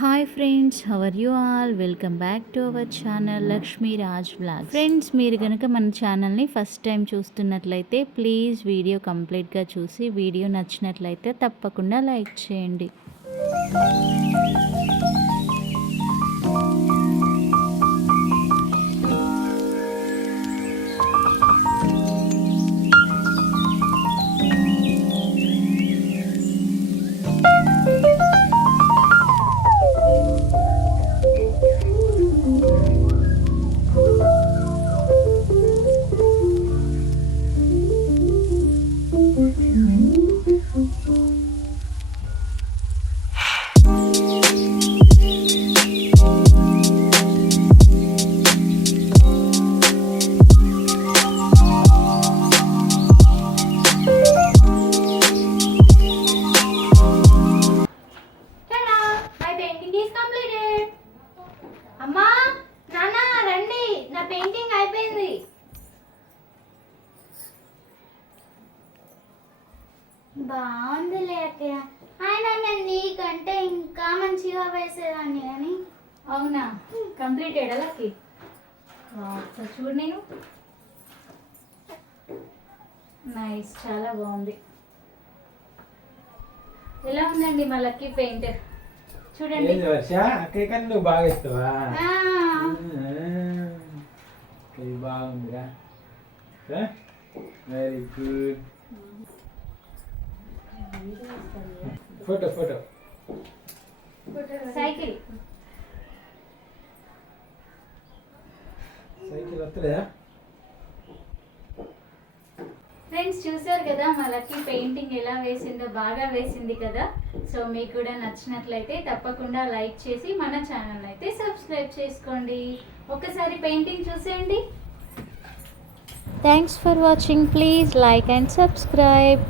Hi friends, how are you all? Welcome back to our channel Lakshmi Raj blog. Friends, మీరు కనుక మన ఛానల్ని ఫస్ట్ టైం చూస్తున్నట్లయితే ప్లీజ్ వీడియో కంప్లీట్గా చూసి వీడియో నచ్చినట్లయితే తప్పకుండా లైక్ చేయండి. అమ్మా నాన్న రండి, నా పెయింటింగ్ అయిపోయింది. బాగుందిలే అక్కయ్య. ఆయన నేను నీకంటే ఇంకా మంచిగా వేసేదాన్ని కానీ. అవునా? కంప్లీటెడ్ అలాకి చూడు. నేను నైస్, చాలా బాగుంది. ఎలా ఉందండి మా లక్కీ పెయింట్? చూడండి. నువ్వు బాగా ఇస్తావా? బాగుందిరా, very good. Photo photo cycle cycle వస్తలేదా? ఫ్రెండ్స్, చూసారు కదా మా లక్కీ పెయింటింగ్ ఎలా వేసిందో? బాగా వేసింది కదా. సో మీకు కూడా నచ్చినట్లయితే తప్పకుండా లైక్ చేసి మన ఛానల్ అయితే సబ్స్క్రైబ్ చేసుకోండి. ఒకసారి పెయింటింగ్ చూసేయండి. Thanks for watching. Please like and subscribe.